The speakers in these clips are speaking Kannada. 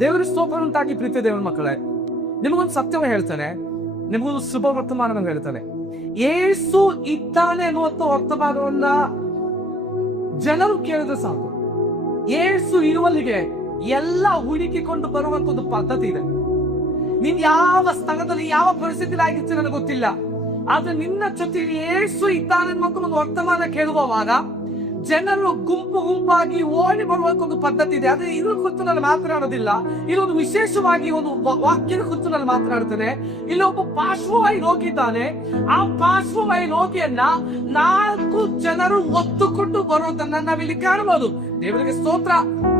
ದೇವರ ಸ್ತೋತ್ರ ಉಂಟಾಗಿ ಪ್ರೀತಿ ದೇವರ ಮಕ್ಕಳೇ, ನಿಮಗೊಂದು ಸತ್ಯವ ಹೇಳ್ತಾನೆ, ನಿಮಗೊಂದು ಶುಭ ವರ್ತಮಾನವನ್ನು ಹೇಳ್ತಾನೆ. ಯೇಸು ಇದ್ದಾನೆ ಅನ್ನುವಂಥ ವರ್ತಮಾನವನ್ನ ಜನರು ಕೇಳಿದ್ರೆ ಸಾಕು. ಯೇಸು ಇರುವಲ್ಲಿಗೆ ಎಲ್ಲ ಹುಡುಕಿಕೊಂಡು ಬರುವಂತ ಒಂದು ಪದ್ಧತಿ ಇದೆ. ನೀನ್ ಯಾವ ಸ್ಥಳದಲ್ಲಿ ಯಾವ ಪರಿಸ್ಥಿತಿಯಲ್ಲಿ ಆಗಿರ್ತೀರ ನನಗೆ ಗೊತ್ತಿಲ್ಲ, ಆದ್ರೆ ನಿನ್ನ ಜೊತೆಗೆ ಯೇಸು ಇದ್ದಾನೆ ಅನ್ನುವಂಥ ಒಂದು ವರ್ತಮಾನ ಕೇಳುವವಾಗ ಜನರು ಗುಂಪು ಗುಂಪಾಗಿ ಓಡಿ ಬರುವಂತ ಒಂದು ಪದ್ಧತಿ ಇದೆ. ಆದ್ರೆ ಇದ್ರ ಕುರಿತು ನಾನು ಮಾತನಾಡೋದಿಲ್ಲ. ಇಲ್ಲೊಂದು ವಿಶೇಷವಾಗಿ ಒಂದು ವಾಕ್ಯದ ಕುರಿತು ನಾನು ಮಾತನಾಡ್ತೇನೆ. ಇಲ್ಲೊಬ್ಬ ಪಾರ್ಶ್ವವಾಯು ರೋಗಿ ಇದ್ದಾನೆ. ಆ ಪಾರ್ಶ್ವವಾಯು ರೋಗಿಯನ್ನ 4 ಜನರು ಒತ್ತುಕೊಂಡು ಬರೋದನ್ನ ನಾವಿಲ್ಲಿ ಕಾಣಬಹುದು. ದೇವರಿಗೆ ಸ್ತೋತ್ರ.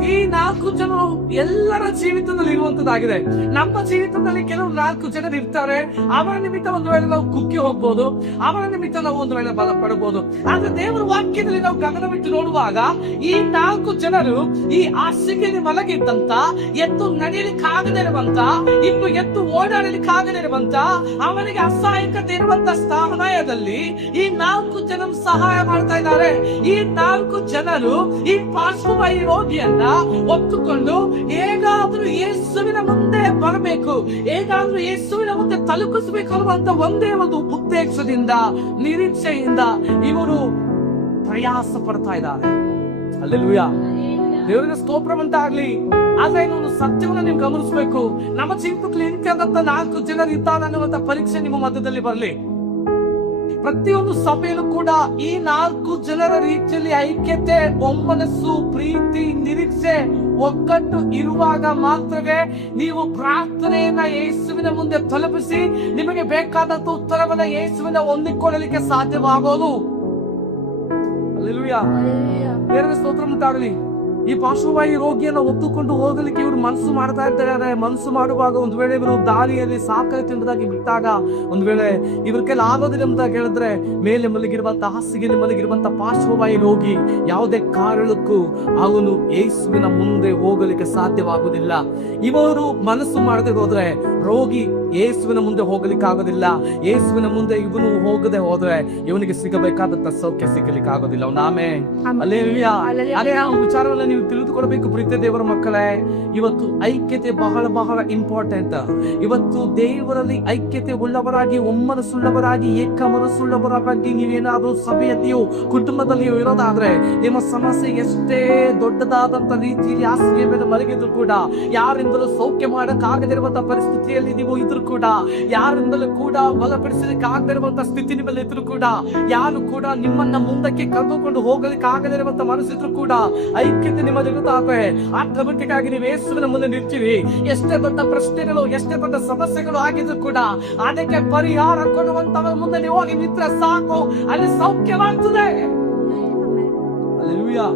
ಈ 4 ಜನರು ಎಲ್ಲರ ಜೀವಿತದಲ್ಲಿ ಇರುವಂತದ್ದಾಗಿದೆ. ನಮ್ಮ ಜೀವಿತದಲ್ಲಿ ಕೆಲವು 4 ಜನರು ಇರ್ತಾರೆ. ಅವರ ನಿಮಿತ್ತ ಒಂದು ವೇಳೆ ನಾವು ಕುಗ್ಗಿ ಹೋಗ್ಬೋದು, ಅವರ ನಿಮಿತ್ತ ನಾವು ಒಂದು ವೇಳೆ ಬಲ ಪಡಬಹುದು. ಆದ್ರೆ ದೇವರ ವಾಕ್ಯದಲ್ಲಿ ನಾವು ಗಮನವಿಟ್ಟು ನೋಡುವಾಗ ಈ 4 ಜನರು ಈ ಹಾಸಿಗೆಯಲ್ಲಿ ಮಲಗಿದ್ದಂತ, ಎತ್ತು ನಡೆಯಲಿಕ್ಕಾಗದೇ ಇರುವಂತ, ಇನ್ನು ಎತ್ತು ಓಡಾಡಲಿಕ್ಕಾಗದೇ ಇರುವಂತ, ಅವನಿಗೆ ಅಸಹಾಯಕತೆ ಇರುವಂತ ಸಮಯದಲ್ಲಿ ಈ 4 ಜನರು ಸಹಾಯ ಮಾಡ್ತಾ ಇದ್ದಾರೆ. ಈ 4 ಜನರು ಈ ಪಾರ್ಶ್ವವಾಯು ರೋಗಿಯನ್ನ ಒತ್ತುಕೊಂಡು ಹೇಗಾದ್ರೂ ಯೇಸುವಿನ ಮುಂದೆ ಬರಬೇಕು, ಹೇಗಾದ್ರೂ ಯೇಸುವಿನ ಮುಂದೆ ತಲುಪಿಸಬೇಕು ಅನ್ನುವಂತ ಒಂದೇ ಒಂದು ಉದ್ದೇಶದಿಂದ, ನಿರೀಕ್ಷೆಯಿಂದ ಇವರು ಪ್ರಯಾಸ ಪಡ್ತಾ ಇದ್ದಾರೆ. ಹಲ್ಲೆಲೂಯಾ, ದೇವರಿಗೆ ಸ್ತೋತ್ರವಂತಾಗ್ಲಿ. ಆದ್ರೆ ಇನ್ನೊಂದು ಸತ್ಯವನ್ನು ನೀವು ಗಮನಿಸಬೇಕು. ನಮ್ಮ ಜೀವಿತದಲ್ಲಿ ಇಂಥದಂತ 4 ಜನರು ಇದ್ದಾರೆ ಅನ್ನುವಂತ ಪರೀಕ್ಷೆ ನಿಮ್ಮ ಮಧ್ಯದಲ್ಲಿ ಬರಲಿ. ಪ್ರತಿಯೊಂದು ಸಭೆಯಲ್ಲೂ ಕೂಡ ಈ 4 ಜನರ ರೀತಿಯಲ್ಲಿ ಐಕ್ಯತೆ, ಒಮ್ಮನಸ್ಸು, ಪ್ರೀತಿ, ನಿರೀಕ್ಷೆ, ಒಗ್ಗಟ್ಟು ಇರುವಾಗ ಮಾತ್ರವೇ ನೀವು ಪ್ರಾರ್ಥನೆಯನ್ನ ಯೇಸುವಿನ ಮುಂದೆ ತಲುಪಿಸಿ ನಿಮಗೆ ಬೇಕಾದಂತ ಉತ್ತರವನ್ನ ಯೇಸುವಿನ ಹೊಂದಿಕೊಳ್ಳಲಿಕ್ಕೆ ಸಾಧ್ಯವಾಗೋದು. ಹಲ್ಲೆಲೂಯಾ, ದೇವರಿಗೆ ಸ್ತೋತ್ರ ಉಂಟಾಗಲಿ. ಈ ಪಾರ್ಶ್ವವಾಯು ರೋಗಿಯನ್ನು ಒತ್ತುಕೊಂಡು ಹೋಗಲಿಕ್ಕೆ ಇವರು ಮನಸ್ಸು ಮಾಡ್ತಾ ಇದ್ದಾರೆ. ಮನಸ್ಸು ಮಾಡುವಾಗ ಒಂದು ವೇಳೆ ಇವರು ದಾರಿಯಲ್ಲಿ ಸಾಕರೆ ತಿಂದಾಗಿ ಬಿಟ್ಟಾಗ ಒಂದು ವೇಳೆ ಇವ್ರ ಕೈಲಿ ಆಗೋದಿಲ್ಲ ಅಂತ ಹೇಳಿದ್ರೆ, ಮೇಲೆ ಮಲಗಿರುವಂತ, ಹಾಸಿಗೆಯಲ್ಲಿ ಮಲಗಿರುವಂತ ಪಾರ್ಶ್ವವಾಯು ರೋಗಿ ಯಾವುದೇ ಕಾರಣಕ್ಕೂ ಅವನು ಯೇಸುವಿನ ಮುಂದೆ ಹೋಗಲಿಕ್ಕೆ ಸಾಧ್ಯವಾಗುವುದಿಲ್ಲ. ಇವರು ಮನಸ್ಸು ಮಾಡದೆ ಹೋದ್ರೆ ರೋಗಿ ಯೇಸುವಿನ ಮುಂದೆ ಹೋಗಲಿಕ್ಕೆ ಆಗೋದಿಲ್ಲ. ಯೇಸುವಿನ ಮುಂದೆ ಇವನು ಹೋಗದೆ ಹೋದ್ರೆ ಇವನಿಗೆ ಸಿಗಬೇಕಾದಂತ ಸೌಖ್ಯ ಸಿಗಲಿಕ್ಕೆ ಆಗೋದಿಲ್ಲ. Amen, hallelujah. ಅದೇ ಆ ವಿಚಾರವನ್ನ ನೀವು ತಿಳಿದುಕೊಳ್ಬೇಕು ಪ್ರೀತಿ ದೇವರ ಮಕ್ಕಳೇ. ಇವತ್ತು ಐಕ್ಯತೆ ಬಹಳ ಬಹಳ ಇಂಪಾರ್ಟೆಂಟ್. ಇವತ್ತು ದೇವರಲ್ಲಿ ಐಕ್ಯತೆ ಉಳ್ಳವರಾಗಿ, ಒಮ್ಮನಸ್ಸುಳ್ಳವರಾಗಿ, ಏಕ ಮನಸ್ಸುಳ್ಳವರಾಗಿ ನೀವೇನಾದ್ರೂ ಸಭೆಯಲ್ಲಿಯೋ ಕುಟುಂಬದಲ್ಲಿಯೋ ಇರೋದಾದ್ರೆ, ನಿಮ್ಮ ಸಮಸ್ಯೆ ಎಷ್ಟೇ ದೊಡ್ಡದಾದಂತ ರೀತಿಯಲ್ಲಿ ಹಾಸಿಗೆ ಮೇಲೆ ಮಲಗಿದ್ರು ಕೂಡ, ಯಾರಿಂದಲೂ ಸೌಖ್ಯ ಮಾಡಕ್ಕಾಗದಿರುವಂತ ಪರಿಸ್ಥಿತಿಯಲ್ಲಿ ನೀವು ಇದ್ರು ಕೂಡ, ಯಾರಿಂದಲೂ ಕೂಡ ಬಲಪಡಿಸಲಿಕ್ಕೆ ಆಗದಿರುವಂತ ಸ್ಥಿತಿ ನಿಮ್ಮಲ್ಲಿ ಇದ್ರು ಕೂಡ, ಯಾರು ಕೂಡ ನಿಮ್ಮನ್ನ ಮುಂದಕ್ಕೆ ಕರೆದುಕೊಂಡು ಹೋಗಲಿಕ್ಕೆ ಆಗದಿರುವಂತ ಮನಸ್ಸಿದ್ರು ಕೂಡ, ಐಕ್ಯತೆ ನಿಮ್ಮ ಜೊತೆ ಆಟೋಮೆಟಿಕ್ ಆಗಿ ನೀವು ಯೇಸುವಿನ ಮುಂದೆ ನಿಲ್ತೀರಿ. ಎಷ್ಟೇ ದೊಡ್ಡ ಪ್ರಶ್ನೆಗಳು, ಎಷ್ಟೇ ದೊಡ್ಡ ಸಮಸ್ಯೆಗಳು ಆಗಿದ್ರು ಕೂಡ ಅದಕ್ಕೆ ಪರಿಹಾರ ಕೊಡುವಂತವರ ಮುಂದೆ ನೀವು ಹೋಗಿ ನಿಂತ್ರೆ ಸಾಕು, ಅಲ್ಲಿ ಸೌಖ್ಯವಾಗ್ತದೆ. ಹಲ್ಲೆಲೂಯಾ.